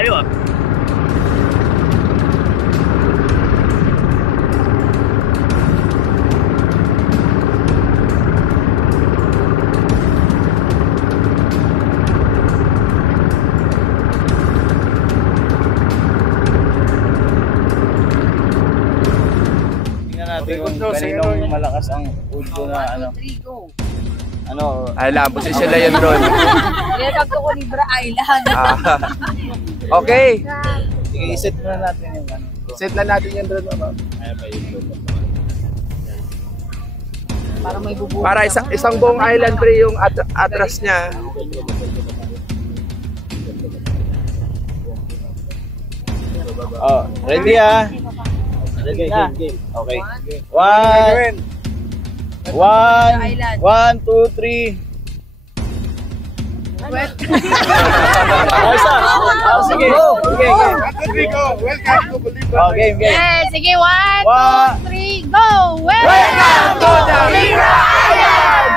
tayo ah. Kaninong malakas ang ulto na Ay lang, posisyon lang yun doon. Rekag ko ni Bra Island. Okay. Sige, iset na natin yung Set na natin yung drone. Ayan pa yung drone. Para may bubuo. Para isang buong island pre yung atras niya. Oh, ready ah. Ready na. Okay. One, two, three. Sige. Okay. Welcome to Bolivar. Okay, game. Sige, 1, 2, 3, go! Welcome to the Mira Island!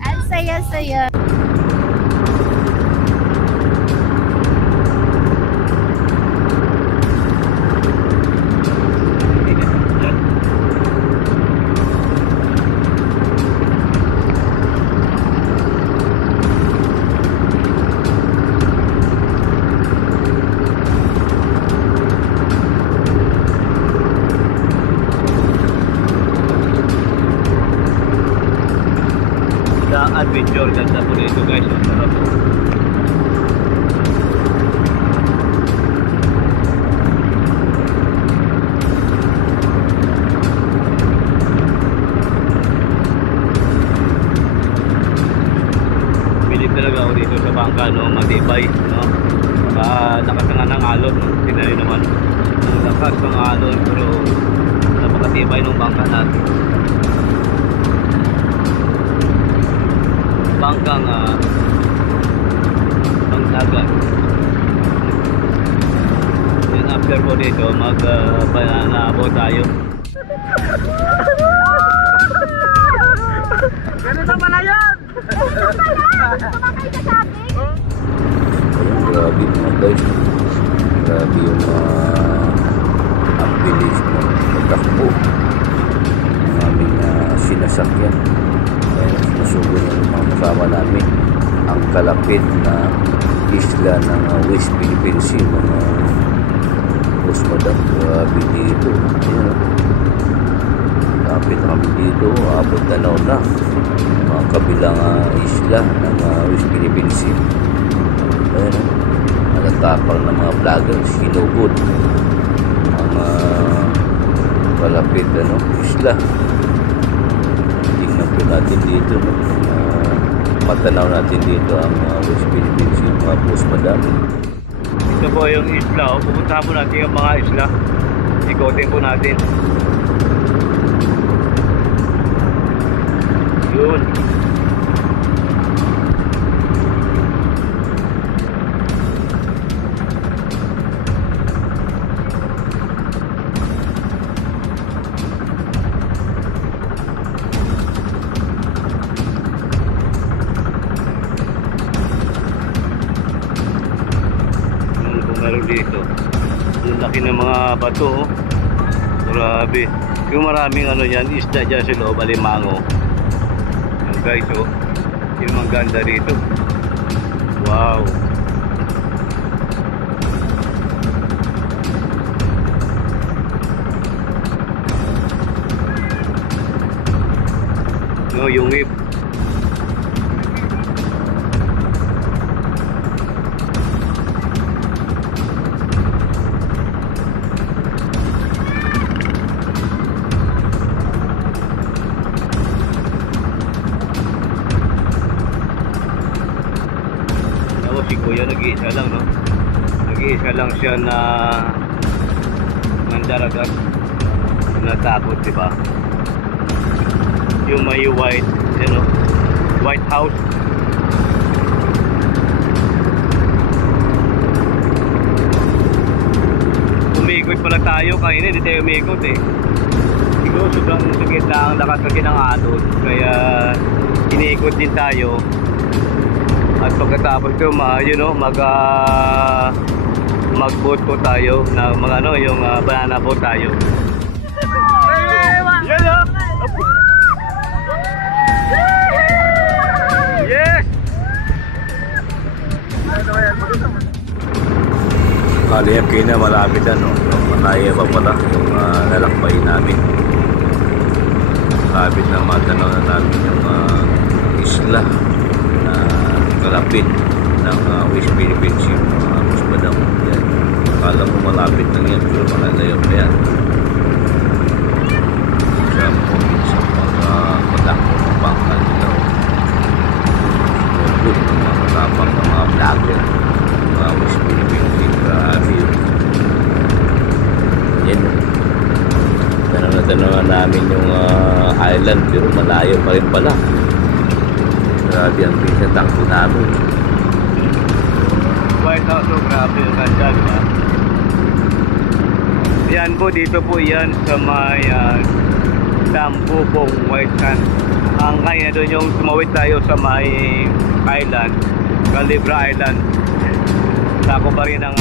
Ang saya-saya. Adventure, ganda po dito guys, ang sarap. Bilib talaga ako dito sa bangka, no? Matibay, no? Nakasanga ng alon, tinali naman ang lakas ng alon, pero napakatibay ng bangka natin. Bangkang pangdagat. Then after po dito mag-banabo tayo. Ganito pala yun! Grabe mga guys. Grabe yung ang bilis ng pagtakbo ng aming sinasakyan. Nasubo ng mga kasama namin ang kalapit na isla ng West Philippine Sea ng Pusmadam. Grabe dito. Ayan, kapit kami dito, abot na mga kabilang isla ng West Philippine Sea. Ayan, natatapang ng mga vloggers, hinugod ang kalapit isla. Natin dito, matanaw natin dito ang West Philippine Sea, mga Pusmadam. Ito po yung isla, pupuntahan po natin yung mga isla, ikotin po natin yun. Dito yung laki ng mga bato, grabe yung maraming yan, isda dyan sa loob, alimango yung guys, yung mga ganda dito, wow. No, yung ip si Kuya nag-iisa lang, no? Nag-iisa lang siya na mandaragat, natakot, diba? Yung may white, White House. Umikot pala tayo, kanina hindi tayo umikot siguro sobrang sakit na ang lakas kasi ng alon, kaya iniikot din tayo. At pagkatapos ko, mag-boat po tayo na mga yung banana boat tayo. Yan o! Yes! Kali yung kina malapit ano, malaya pa pala yung lalakbay namin. Malapit na matanaw na namin yung isla na kalapit ng West Philippines yung Musbadang. Yan. Akala mo malapit lang yan, pero malalayo pa yan. Kaya mo minsan magpagdako ng bangka nila. Good, mga matapang ng mga vlogger. West Philippines, grabe yun. Yan. Tanong namin yung island, pero malayo pa rin pala. Grabe ang pinatangko namin. White House, so grabe yung ganda, diba? Yan po, dito po yan sa may Tambupong White Sand. Ang kaya doon yung tumawid tayo sa may island, Calibra Island. Sako pa rin ang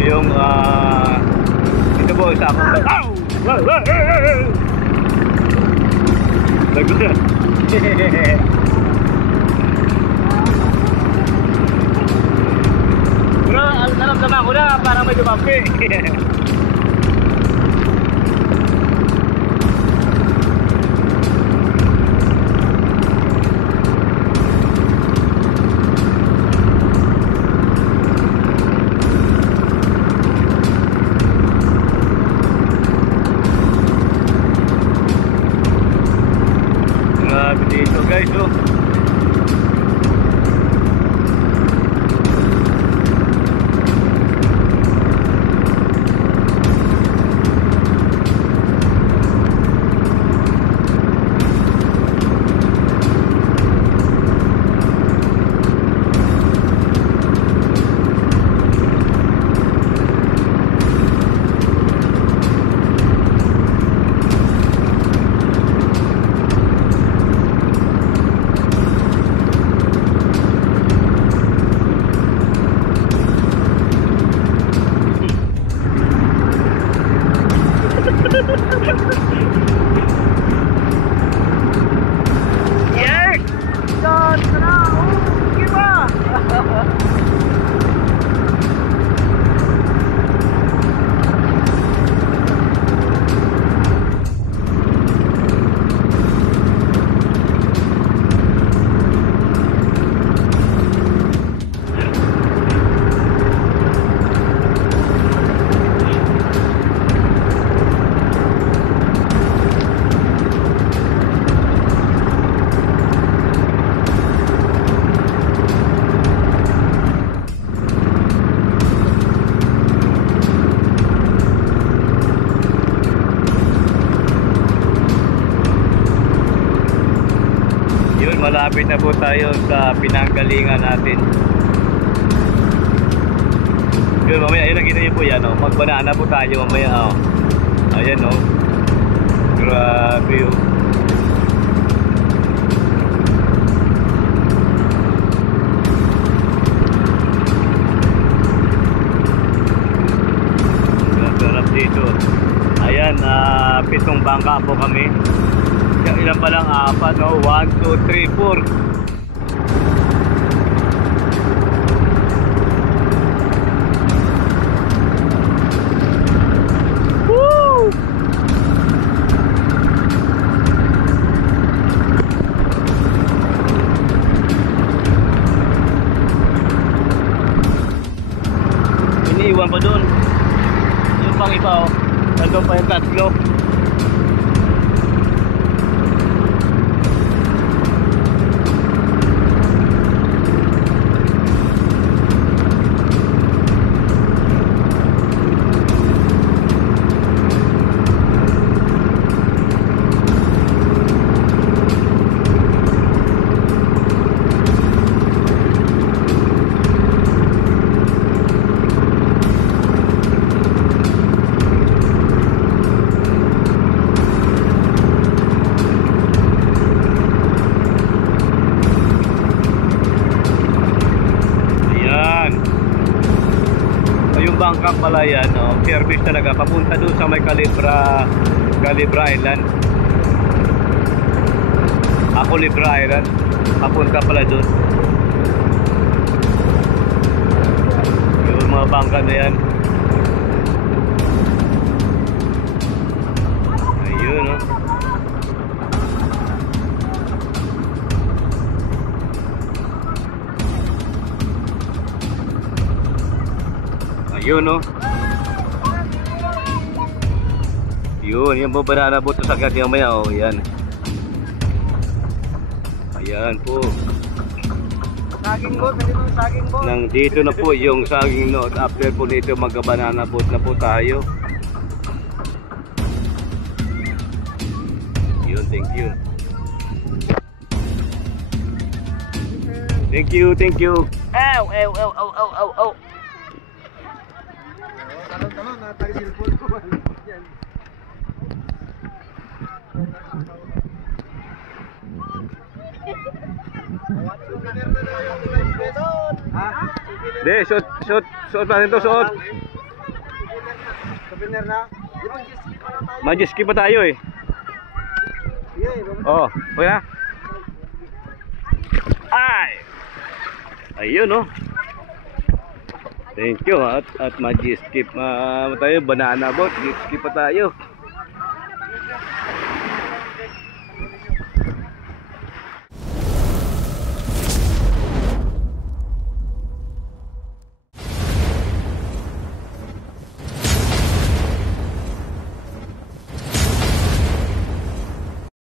yung ito po sa akong lagot yan. Pero naramdaman ko na parang may dumampi. Dito guys, oh. Malapit na po tayo sa pinanggalingan natin. Yun, mamaya, ayun, nakita niyo po yan, oh. Magbanana po tayo mamaya, oh. Ayan, oh. Grabe, oh. Sarap dito. Ayan, 7 bangka po kami. Ilan pa lang? 4, no? 1, 2, 3, 4. Woo! nandun pa yung tatlo. Bangkang pala yan, no? Service talaga papunta doon sa may Calibra Island. Libra Island, papunta pala doon. Yung mga bangka na yan. Ayun, no? Ayun, no? Yun, yung po banana boat sa sagad yung maya, oh, yan. Ayan po. Saging boat, nandito yung saging boat. Nandito na po yung saging note. After po nito magka-banana boat na po tayo. Yun, thank you. Thank you, thank you. Ow, ow, ow, ow, ow, ow, ow. Talon-talon, natagsilpon ko. Yan. De, suot pa rin to, suot. Souvenir na. Mag-ski pa tayo eh. Oh, okay na. Ay! Ayun, no? Thank you, at mag-ski pa tayo, banana boat, ski pa tayo.